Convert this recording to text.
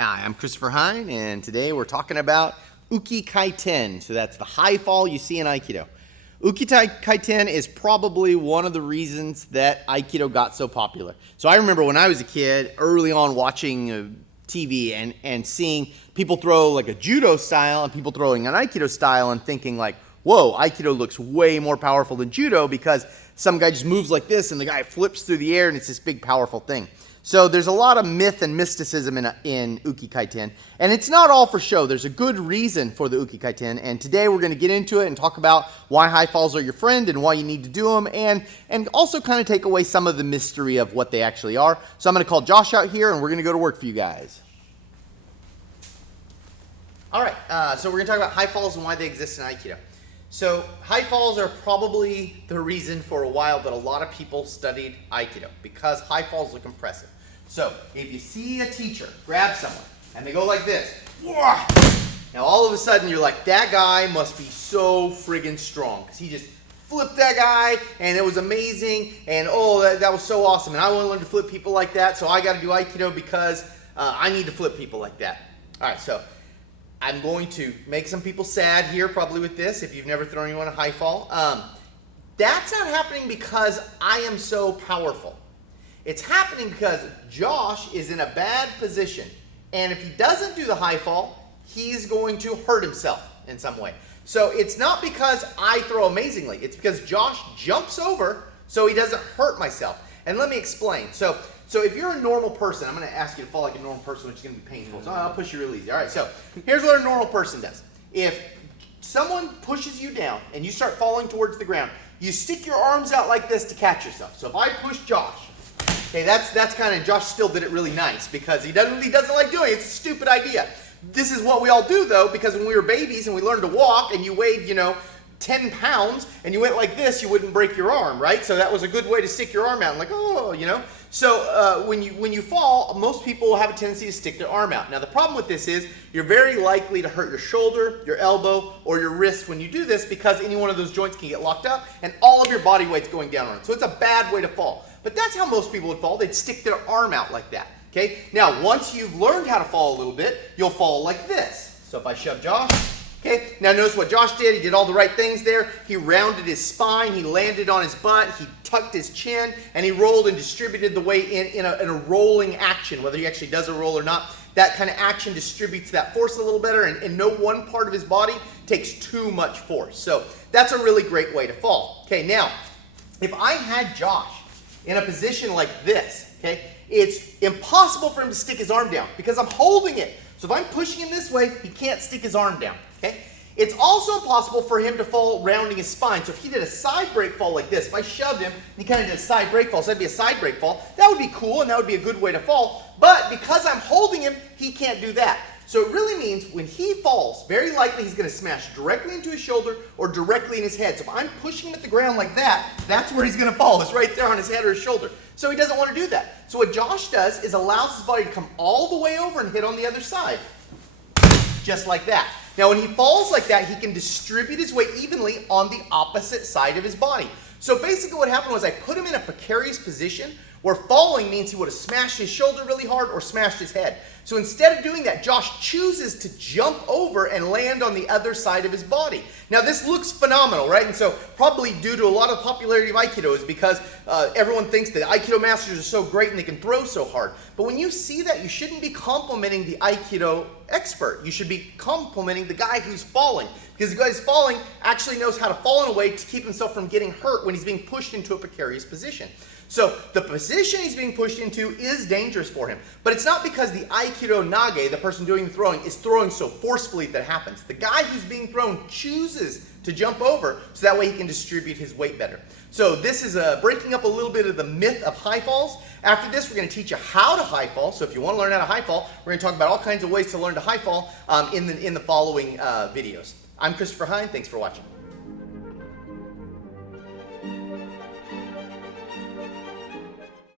Hi, I'm Christopher Hine, and today we're talking about Uki Kaiten. So that's the high fall you see in Aikido. Uki Kaiten is probably one of the reasons that Aikido got so popular. So I remember when I was a kid, early on watching TV and seeing people throw like a judo style and people throwing an Aikido style and thinking like, whoa, Aikido looks way more powerful than judo because some guy just moves like this and the guy flips through the air and it's this big powerful thing. So there's a lot of myth and mysticism in Uki Kaiten, and it's not all for show. There's a good reason for the Uki Kaiten, and today we're going to get into it and talk about why high falls are your friend and why you need to do them, and also kind of take away some of the mystery of what they actually are. So I'm going to call Josh out here, and we're going to go to work for you guys. All right, so we're going to talk about high falls and why they exist in Aikido. So high falls are probably the reason for a while that a lot of people studied Aikido, because high falls look impressive. So if you see a teacher grab someone and they go like this, now all of a sudden you're like, that guy must be so friggin' strong, because he just flipped that guy and it was amazing, and oh, that was so awesome, and I want to learn to flip people like that, so I got to do Aikido because I need to flip people like that. All right, so I'm going to make some people sad here probably with this if you've never thrown anyone a high fall. That's not happening because I am so powerful. It's happening because Josh is in a bad position, and if he doesn't do the high fall, he's going to hurt himself in some way. So it's not because I throw amazingly, it's because Josh jumps over so he doesn't hurt myself. And let me explain. So if you're a normal person, I'm going to ask you to fall like a normal person, which is going to be painful. So I'll push you real easy. All right, so here's what a normal person does. If someone pushes you down and you start falling towards the ground, you stick your arms out like this to catch yourself. So if I push Josh, okay, that's kind of, Josh still did it really nice because he doesn't like doing it. It's a stupid idea. This is what we all do though, because when we were babies and we learned to walk and you weighed, 10 pounds and you went like this, you wouldn't break your arm, right? So that was a good way to stick your arm out and like, oh, So when you fall, most people have a tendency to stick their arm out. Now the problem with this is you're very likely to hurt your shoulder, your elbow, or your wrist when you do this, because any one of those joints can get locked up and all of your body weight's going down on it. So it's a bad way to fall. But that's how most people would fall. They'd stick their arm out like that. Okay? Now once you've learned how to fall a little bit, you'll fall like this. So if I shove Josh, okay, now notice what Josh did. He did all the right things there. He rounded his spine, he landed on his butt, he tucked his chin, and he rolled and distributed the weight in a rolling action, whether he actually does a roll or not. That kind of action distributes that force a little better, and no one part of his body takes too much force. So that's a really great way to fall. Okay, now, if I had Josh in a position like this, okay, it's impossible for him to stick his arm down because I'm holding it. So if I'm pushing him this way, he can't stick his arm down. Okay? It's also impossible for him to fall rounding his spine. So if he did a side break fall like this, if I shoved him and he kind of did a side break fall, so that'd be a side break fall, that would be cool and that would be a good way to fall. But because I'm holding him, he can't do that. So it really means when he falls, very likely he's going to smash directly into his shoulder or directly in his head. So if I'm pushing him at the ground like that, that's where he's going to fall. It's right there on his head or his shoulder. So he doesn't want to do that. So what Josh does is allows his body to come all the way over and hit on the other side. Just like that. Now when he falls like that, he can distribute his weight evenly on the opposite side of his body. So basically what happened was I put him in a precarious position where falling means he would have smashed his shoulder really hard or smashed his head. So instead of doing that, Josh chooses to jump over and land on the other side of his body. Now this looks phenomenal, right? And so probably due to a lot of the popularity of Aikido is because everyone thinks that Aikido masters are so great and they can throw so hard. But when you see that, you shouldn't be complimenting the Aikido expert. You should be complimenting the guy who's falling. Because the guy who's falling actually knows how to fall in a way to keep himself from getting hurt when he's being pushed into a precarious position. So the position he's being pushed into is dangerous for him. But it's not because the Aikido Nage, the person doing the throwing, is throwing so forcefully that happens. The guy who's being thrown chooses to jump over so that way he can distribute his weight better. So this is breaking up a little bit of the myth of high falls. After this, we're going to teach you how to high fall. So if you want to learn how to high fall, we're going to talk about all kinds of ways to learn to high fall in the following videos. I'm Christopher Hine. Thanks for watching.